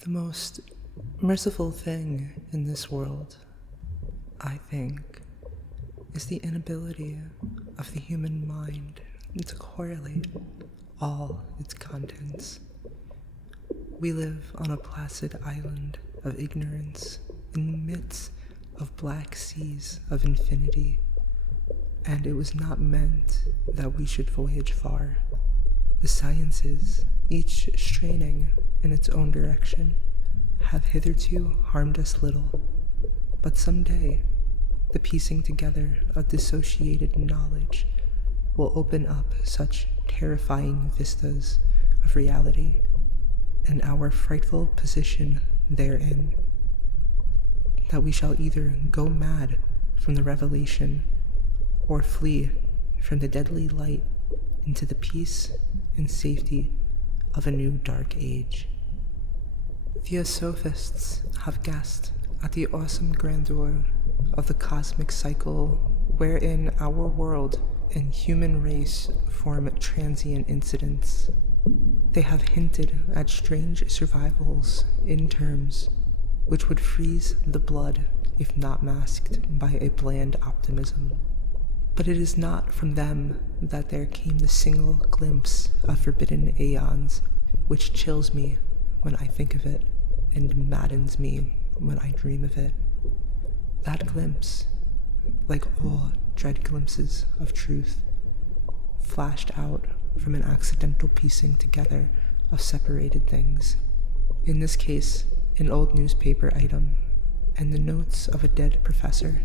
The most merciful thing in this world, I think, is the inability of the human mind to correlate all its contents. We live on a placid island of ignorance in the midst of black seas of infinity, and it was not meant that we should voyage far. The sciences, each straining in its own direction, have hitherto harmed us little, but someday the piecing together of dissociated knowledge will open up such terrifying vistas of reality and our frightful position therein that we shall either go mad from the revelation or flee from the deadly light into the peace and safety of a new dark age. Theosophists have guessed at the awesome grandeur of the cosmic cycle wherein our world and human race form transient incidents. They have hinted at strange survivals in terms which would freeze the blood if not masked by a bland optimism. But it is not from them that there came the single glimpse of forbidden aeons which chills me when I think of it and maddens me when I dream of it. That glimpse, like all dread glimpses of truth, flashed out from an accidental piecing together of separated things. In this case, an old newspaper item and the notes of a dead professor.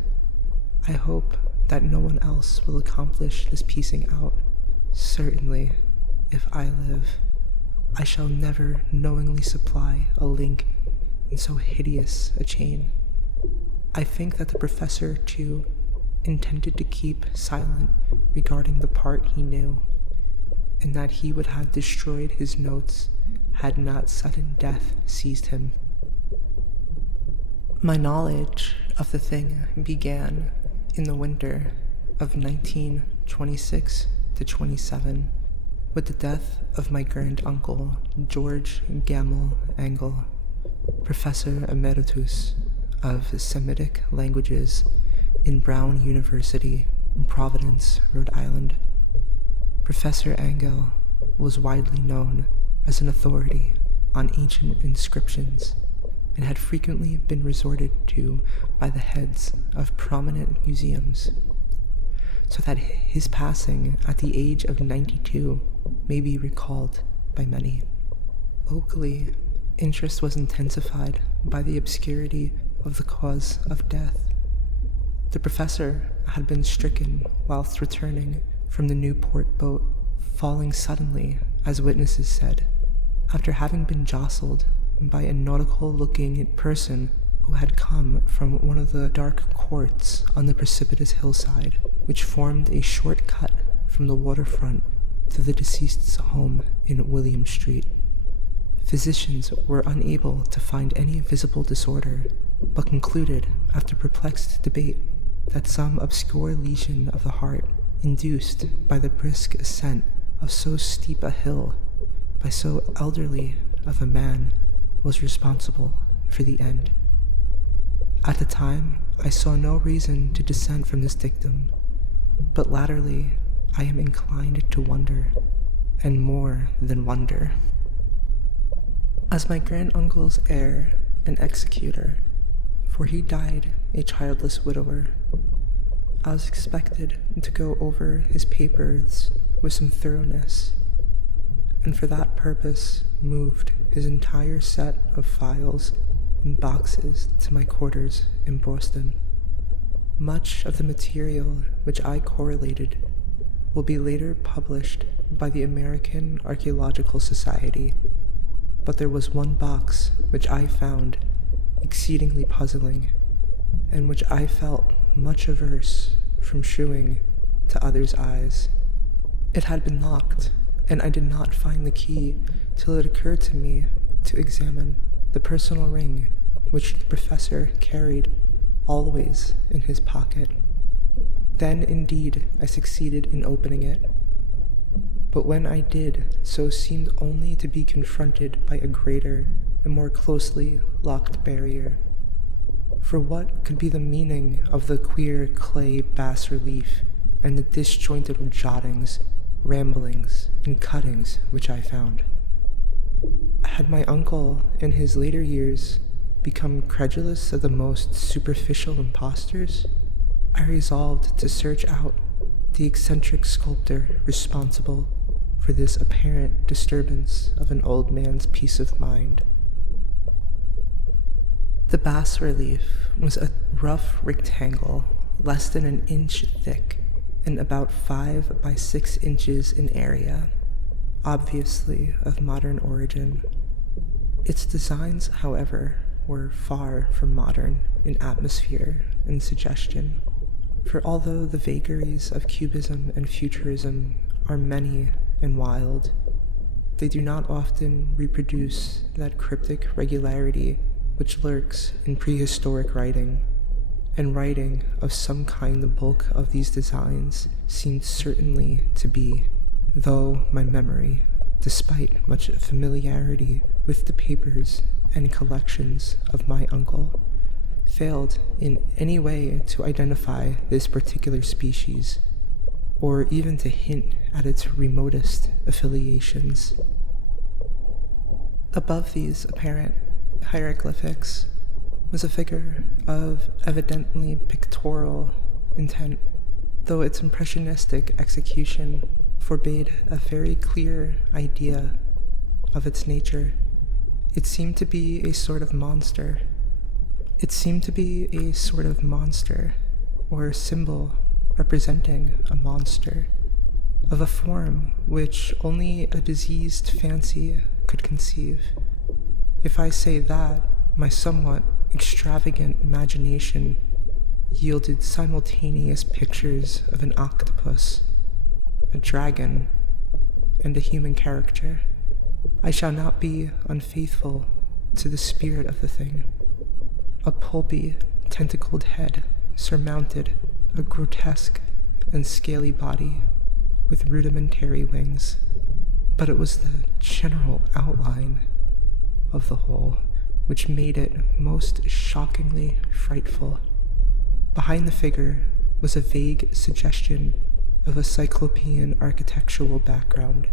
I hope that no one else will accomplish this piecing out. Certainly, if I live, I shall never knowingly supply a link in so hideous a chain. I think that the professor, too, intended to keep silent regarding the part he knew, and that he would have destroyed his notes had not sudden death seized him. My knowledge of the thing began in the winter of 1926 to 27 with the death of my grand-uncle, George Gamel Engel, Professor Emeritus of Semitic Languages in Brown University in Providence, Rhode Island. Professor Engel was widely known as an authority on ancient inscriptions and had frequently been resorted to by the heads of prominent museums, so that his passing at the age of 92 may be recalled by many. Locally, interest was intensified by the obscurity of the cause of death. The professor had been stricken whilst returning from the Newport boat, falling suddenly, as witnesses said, after having been jostled by a nautical-looking person who had come from one of the dark courts on the precipitous hillside, which formed a short cut from the waterfront to the deceased's home in William Street. Physicians were unable to find any visible disorder, but concluded, after perplexed debate, that some obscure lesion of the heart, induced by the brisk ascent of so steep a hill by so elderly of a man, was responsible for the end. At the time, I saw no reason to dissent from this dictum, but latterly I am inclined to wonder, and more than wonder. As my granduncle's heir and executor, for he died a childless widower, I was expected to go over his papers with some thoroughness, and for that purpose moved his entire set of files and boxes to my quarters in Boston. Much of the material which I correlated will be later published by the American Archaeological Society, but there was one box which I found exceedingly puzzling, and which I felt much averse from shewing to others' eyes. It had been locked, and I did not find the key till it occurred to me to examine the personal ring which the professor carried always in his pocket. Then indeed I succeeded in opening it, but when I did, so seemed only to be confronted by a greater a more closely locked barrier. For what could be the meaning of the queer clay bas-relief and the disjointed jottings, ramblings, and cuttings which I found? Had my uncle, in his later years, become credulous of the most superficial impostors? I resolved to search out the eccentric sculptor responsible for this apparent disturbance of an old man's peace of mind. The bas-relief was a rough rectangle less than an inch thick and about 5 by 6 inches in area, obviously of modern origin. Its designs, however, were far from modern in atmosphere and suggestion, for although the vagaries of Cubism and Futurism are many and wild, they do not often reproduce that cryptic regularity which lurks in prehistoric writing, and writing of some kind the bulk of these designs seemed certainly to be, though my memory, despite much familiarity with the papers and collections of my uncle, failed in any way to identify this particular species, or even to hint at its remotest affiliations. Above these apparent hieroglyphics was a figure of evidently pictorial intent, though its impressionistic execution forbade a very clear idea of its nature. It seemed to be a sort of monster. Or a symbol representing a monster, of a form which only a diseased fancy could conceive. If I say that, my somewhat extravagant imagination yielded simultaneous pictures of an octopus, a dragon, and a human character. I shall not be unfaithful to the spirit of the thing. A pulpy, tentacled head surmounted a grotesque and scaly body with rudimentary wings, but it was the general outline of the whole which made it most shockingly frightful. Behind the figure was a vague suggestion of a cyclopean architectural background.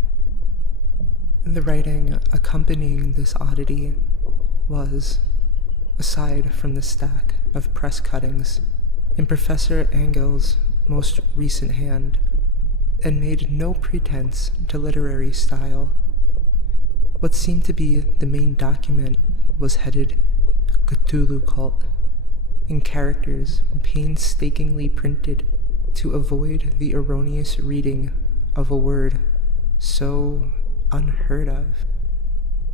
The writing accompanying this oddity was, aside from the stack of press cuttings in Professor Engel's most recent hand, and made no pretense to literary style. What seemed to be the main document was headed Cthulhu Cult, in characters painstakingly printed to avoid the erroneous reading of a word so unheard of.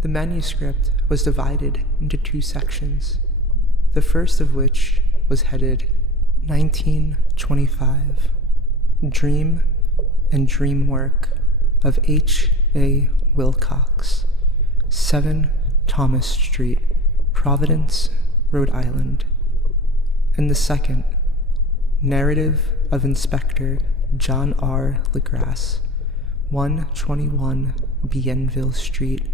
The manuscript was divided into 2 sections, the first of which was headed 1925, Dream and Dream Work of H.A. Wilcox, 7 Thomas Street, Providence, Rhode Island, and the second, Narrative of Inspector John R. Legrasse, 121 Bienville Street,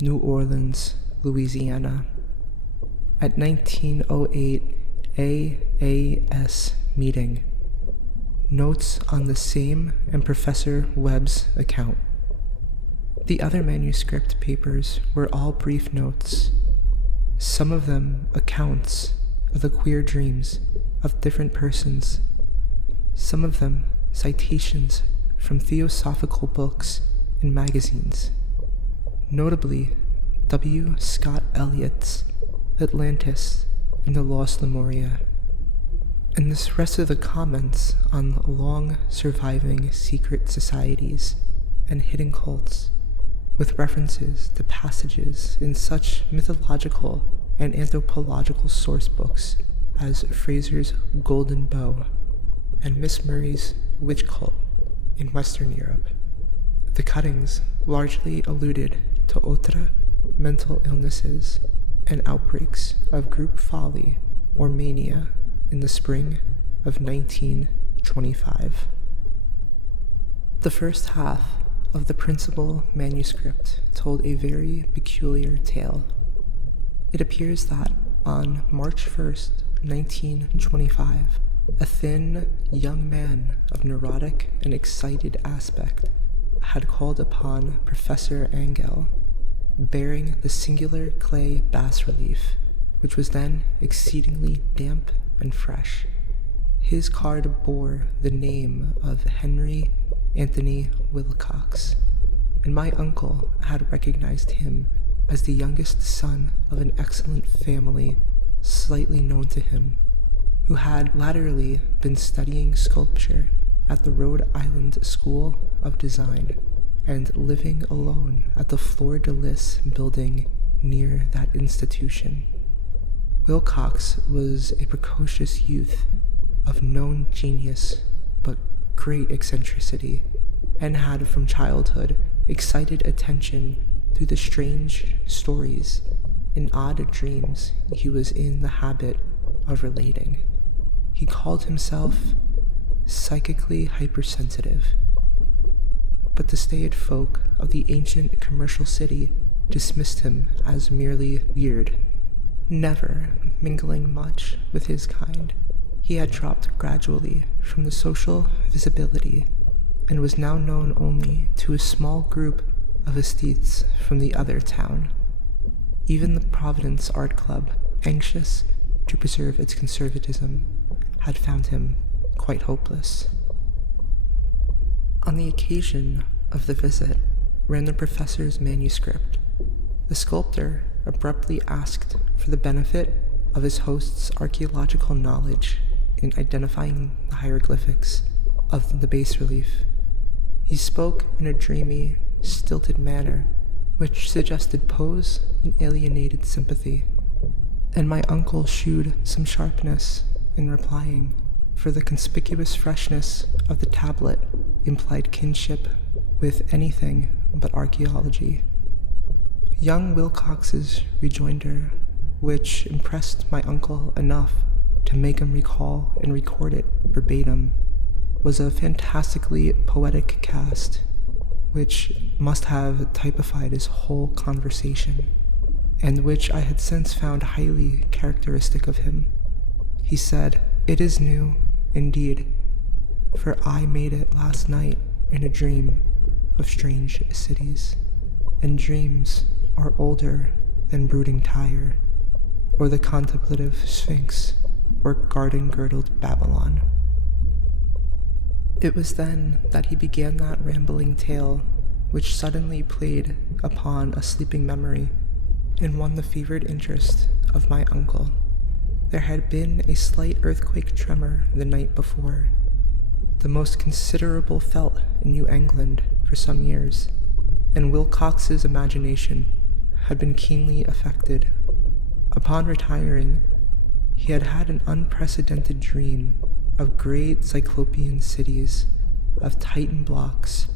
New Orleans, Louisiana. At 1908 AAS meeting. Notes on the same and Professor Webb's account. The other manuscript papers were all brief notes, some of them accounts of the queer dreams of different persons, some of them citations from theosophical books and magazines, notably W. Scott Eliot's Atlantis and the Lost Lemuria, and this rest of the comments on long surviving secret societies and hidden cults, with references to passages in such mythological and anthropological source books as Fraser's Golden Bough and Miss Murray's Witch Cult in Western Europe. The cuttings largely alluded to outre mental illnesses and outbreaks of group folly or mania in the spring of 1925. The first half of the principal manuscript told a very peculiar tale. It appears that on March 1st, 1925, a thin, young man of neurotic and excited aspect had called upon Professor Angel, bearing the singular clay bas-relief, which was then exceedingly damp and fresh. His card bore the name of Henry Anthony Wilcox, and my uncle had recognized him as the youngest son of an excellent family slightly known to him, who had latterly been studying sculpture at the Rhode Island School of Design and living alone at the Fleur de Lis building near that institution. Wilcox was a precocious youth of known genius but great eccentricity, and had from childhood excited attention through the strange stories and odd dreams he was in the habit of relating. He called himself psychically hypersensitive, but the staid folk of the ancient commercial city dismissed him as merely weird. Never mingling much with his kind, he had dropped gradually from the social visibility and was now known only to a small group of aesthetes from the other town. Even the Providence Art Club, anxious to preserve its conservatism, had found him quite hopeless. On the occasion of the visit ran the professor's manuscript. The sculptor abruptly asked for the benefit of his host's archaeological knowledge in identifying the hieroglyphics of the bas-relief. He spoke in a dreamy, stilted manner which suggested pose and alienated sympathy, and my uncle shewed some sharpness in replying, for the conspicuous freshness of the tablet implied kinship with anything but archaeology. Young Wilcox's rejoinder, which impressed my uncle enough to make him recall and record it verbatim, was a fantastically poetic cast, which must have typified his whole conversation, and which I had since found highly characteristic of him. He said, "It is new, indeed, for I made it last night in a dream of strange cities, and dreams are older than brooding Tyre, or the contemplative Sphinx, or garden-girdled Babylon." It was then that he began that rambling tale which suddenly played upon a sleeping memory and won the fevered interest of my uncle. There had been a slight earthquake tremor the night before, the most considerable felt in New England for some years, and Wilcox's imagination had been keenly affected. Upon retiring, he had had an unprecedented dream of great cyclopean cities, of Titan blocks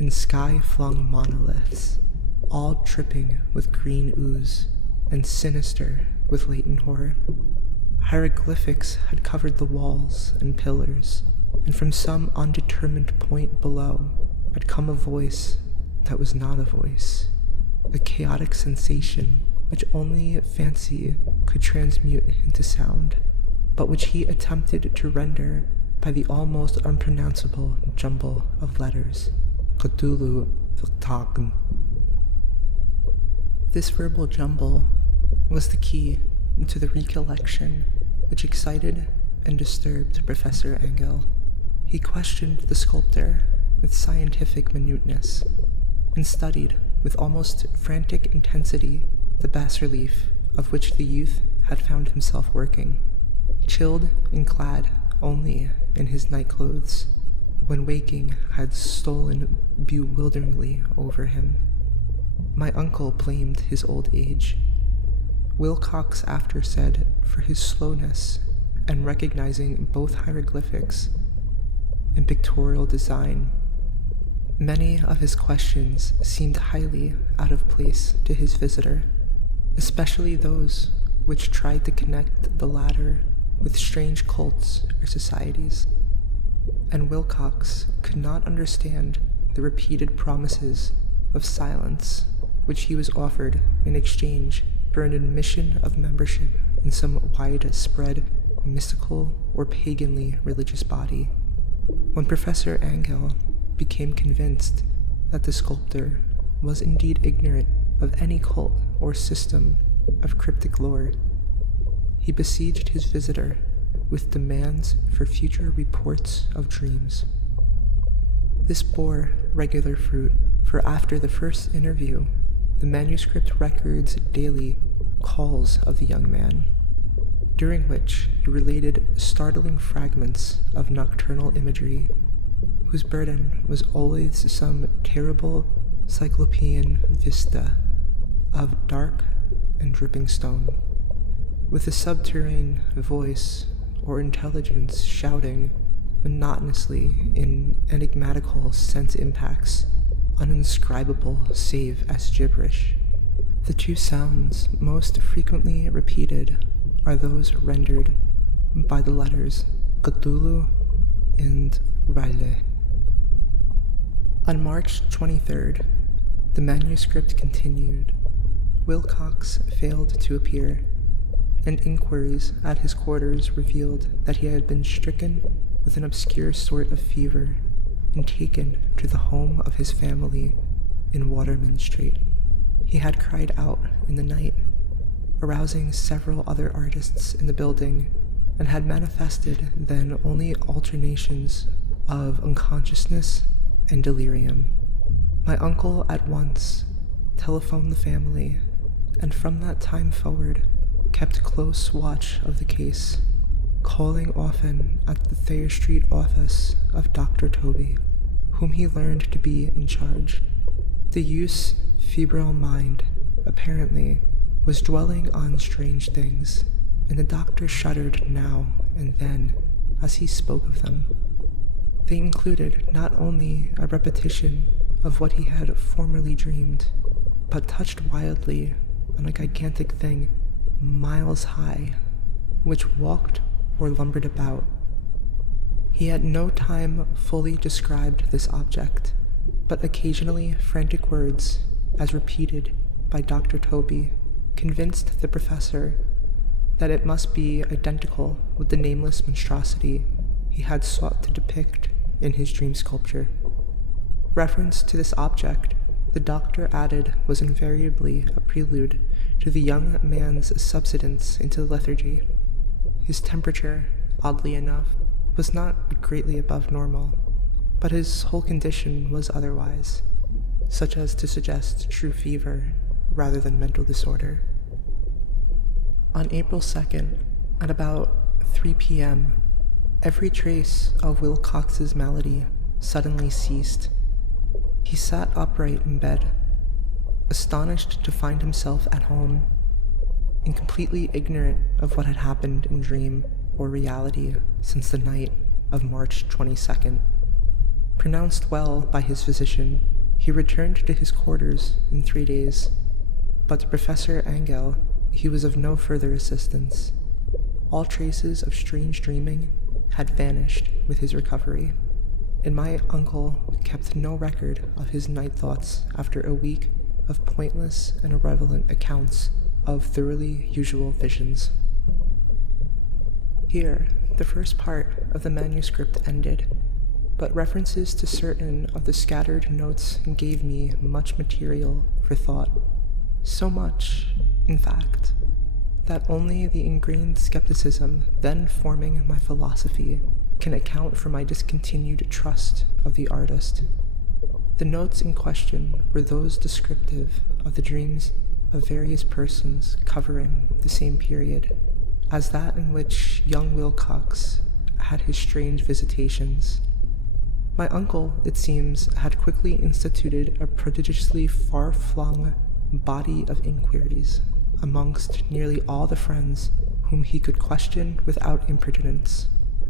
and sky-flung monoliths, all dripping with green ooze and sinister with latent horror. Hieroglyphics had covered the walls and pillars, and from some undetermined point below had come a voice that was not a voice, a chaotic sensation which only fancy could transmute into sound, but which he attempted to render by the almost unpronounceable jumble of letters. Cthulhu. This verbal jumble was the key to the recollection which excited and disturbed Professor Angel. He questioned the sculptor with scientific minuteness, and studied with almost frantic intensity the bas-relief of which the youth had found himself working, chilled and clad only in his nightclothes, when waking had stolen bewilderingly over him. My uncle blamed his old age. Wilcox after said for his slowness and recognizing both hieroglyphics and pictorial design. Many of his questions seemed highly out of place to his visitor, especially those which tried to connect the latter with strange cults or societies, and Wilcox could not understand the repeated promises of silence which he was offered in exchange for an admission of membership in some widespread mystical or paganly religious body. When Professor Angel became convinced that the sculptor was indeed ignorant of any cult or system of cryptic lore, he besieged his visitor with demands for future reports of dreams. This bore regular fruit, for after the first interview, the manuscript records daily calls of the young man, during which he related startling fragments of nocturnal imagery, whose burden was always some terrible cyclopean vista of dark and dripping stone, with a subterranean voice or intelligence shouting monotonously in enigmatical sense impacts, uninscribable save as gibberish. The two sounds most frequently repeated are those rendered by the letters Cthulhu and Raile. On March 23rd, the manuscript continued. Wilcox failed to appear, and inquiries at his quarters revealed that he had been stricken with an obscure sort of fever and taken to the home of his family in Waterman Street. He had cried out in the night, arousing several other artists in the building, and had manifested then only alternations of unconsciousness and delirium. My uncle at once telephoned the family, and from that time forward kept close watch of the case, calling often at the Thayer Street office of Dr. Toby, whom he learned to be in charge. The youth's febrile mind, apparently, was dwelling on strange things, and the doctor shuddered now and then as he spoke of them. They included not only a repetition of what he had formerly dreamed, but touched wildly on a gigantic thing miles high, which walked or lumbered about. He at no time fully described this object, but occasionally frantic words, as repeated by Dr. Toby, convinced the professor that it must be identical with the nameless monstrosity he had sought to depict in his dream sculpture. Reference to this object, the doctor added, was invariably a prelude to the young man's subsidence into lethargy. His temperature, oddly enough, was not greatly above normal, but his whole condition was otherwise, such as to suggest true fever rather than mental disorder. On April 2nd, at about 3 p.m., every trace of Wilcox's malady suddenly ceased. He sat upright in bed, astonished to find himself at home, and completely ignorant of what had happened in dream or reality since the night of March 22nd. Pronounced well by his physician, he returned to his quarters in 3 days, but to Professor Angel he was of no further assistance. All traces of strange dreaming had vanished with his recovery, and my uncle kept no record of his night thoughts after a week of pointless and irrelevant accounts of thoroughly usual visions. Here, the first part of the manuscript ended, but references to certain of the scattered notes gave me much material for thought. So much, in fact, that only the ingrained skepticism then forming my philosophy can account for my discontinued trust of the artist. The notes in question were those descriptive of the dreams of various persons covering the same period as that in which young Wilcox had his strange visitations. My uncle, it seems, had quickly instituted a prodigiously far-flung body of inquiries amongst nearly all the friends whom he could question without impertinence,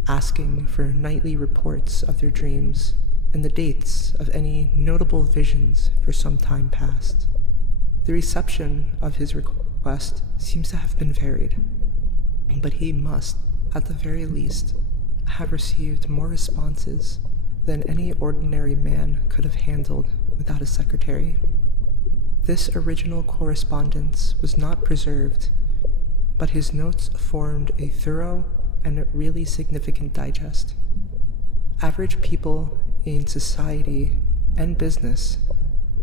asking for nightly reports of their dreams and the dates of any notable visions for some time past. The reception of his request seems to have been varied, but he must, at the very least, have received more responses than any ordinary man could have handled without a secretary. This original correspondence was not preserved, but his notes formed a thorough and really significant digest. Average people in society and business,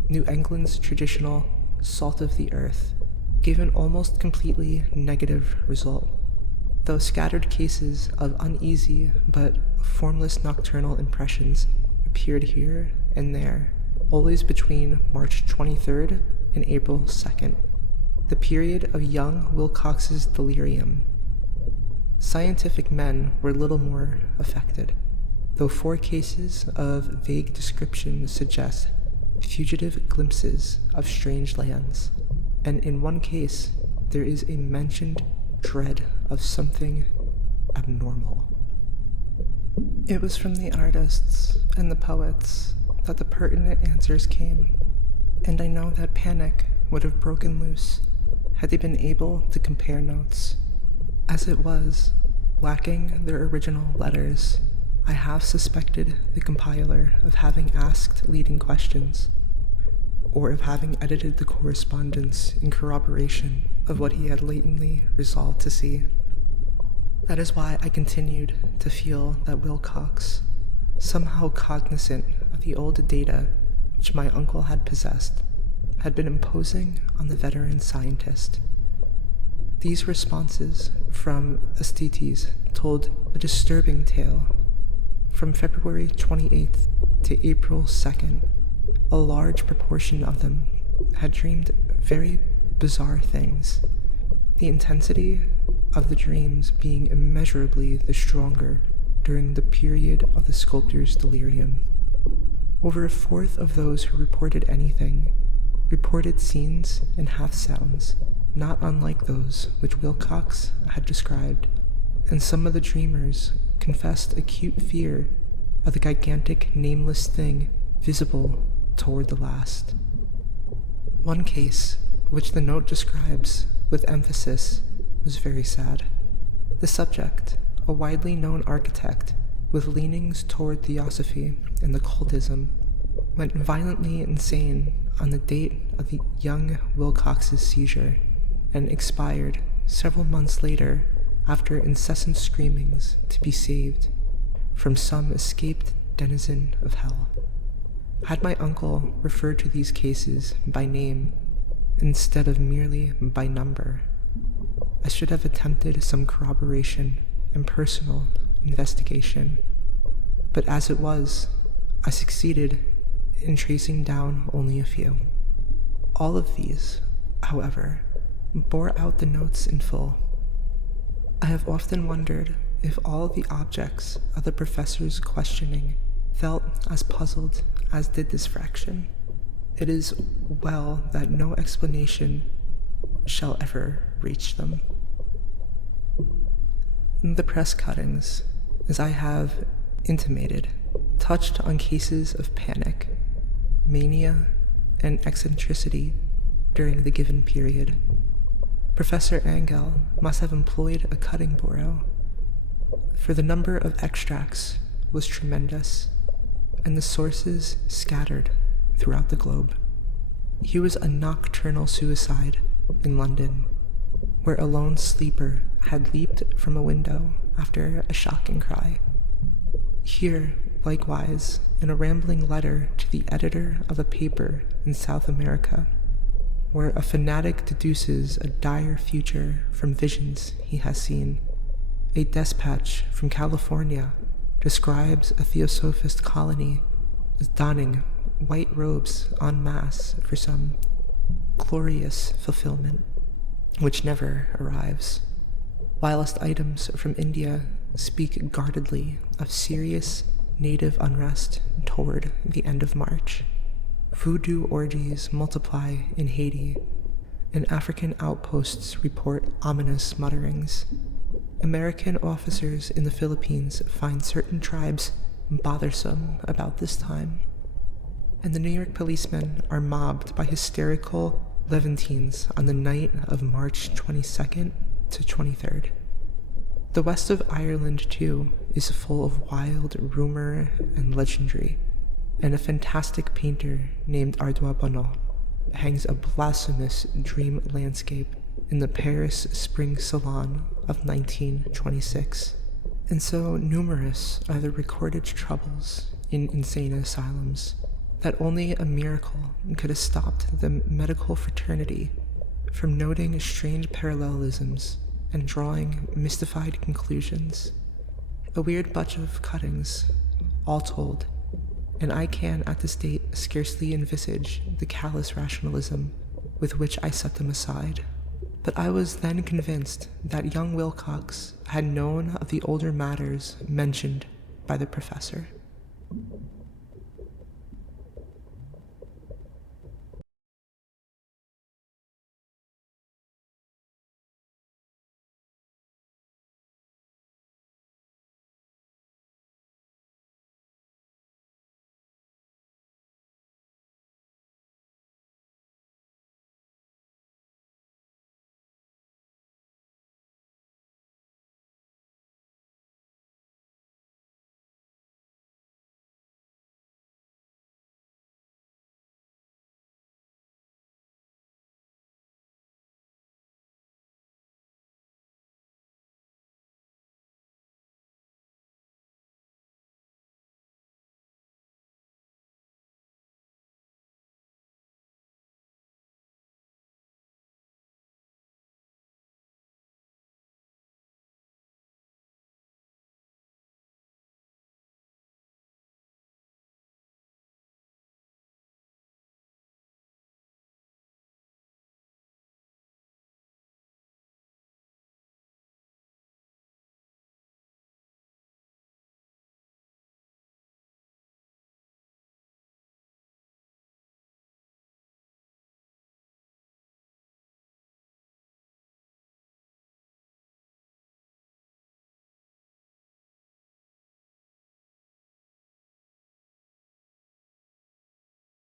New England's traditional salt of the earth, gave an almost completely negative result, though scattered cases of uneasy but formless nocturnal impressions appeared here and there, always between March 23rd and April 2nd, the period of young Wilcox's delirium. Scientific men were little more affected, though 4 cases of vague description suggest fugitive glimpses of strange lands, and in one case there is a mentioned dread of something abnormal. It was from the artists and the poets that the pertinent answers came, and I know that panic would have broken loose had they been able to compare notes. As it was, lacking their original letters, I half suspected the compiler of having asked leading questions, or of having edited the correspondence in corroboration of what he had latently resolved to see. That is why I continued to feel that Wilcox, somehow cognizant of the old data which my uncle had possessed, had been imposing on the veteran scientist. These responses from Astites told a disturbing tale. From February 28th to April 2nd, a large proportion of them had dreamed very bizarre things, the intensity of the dreams being immeasurably the stronger during the period of the sculptor's delirium. Over a fourth of those who reported anything reported scenes and half-sounds not unlike those which Wilcox had described, and some of the dreamers confessed acute fear of the gigantic nameless thing visible toward the last. One case, which the note describes with emphasis, was very sad. The subject, a widely known architect with leanings toward theosophy and occultism, went violently insane on the date of the young Wilcox's seizure and expired several months later after incessant screamings to be saved from some escaped denizen of hell. Had my uncle referred to these cases by name instead of merely by number, I should have attempted some corroboration and personal investigation. But as it was, I succeeded in tracing down only a few. All of these, however, bore out the notes in full. I have often wondered if all the objects of the professor's questioning felt as puzzled as did this fraction. It is well that no explanation shall ever reach them. The press cuttings, as I have intimated, touched on cases of panic, mania, and eccentricity during the given period. Professor Angell must have employed a cutting bureau, for the number of extracts was tremendous, and the sources scattered throughout the globe. He was a nocturnal suicide in London, where a lone sleeper had leaped from a window after a shocking cry. Here, likewise, in a rambling letter to the editor of a paper in South America, where a fanatic deduces a dire future from visions he has seen, a despatch from California describes a theosophist colony as donning white robes en masse for some glorious fulfillment, which never arrives, whilst items from India speak guardedly of serious native unrest toward the end of March. Voodoo orgies multiply in Haiti, and African outposts report ominous mutterings. American officers in the Philippines find certain tribes bothersome about this time, and the New York policemen are mobbed by hysterical Levantines on the night of March 22nd to 23rd. The west of Ireland, too, is full of wild rumor and legendary, and a fantastic painter named Ardois Bonneau hangs a blasphemous dream landscape in the Paris Spring Salon of 1926. And so numerous are the recorded troubles in insane asylums that only a miracle could have stopped the medical fraternity from noting strange parallelisms and drawing mystified conclusions. A weird bunch of cuttings, all told, and I can at this date scarcely envisage the callous rationalism with which I set them aside. But I was then convinced that young Wilcox had known of the older matters mentioned by the professor.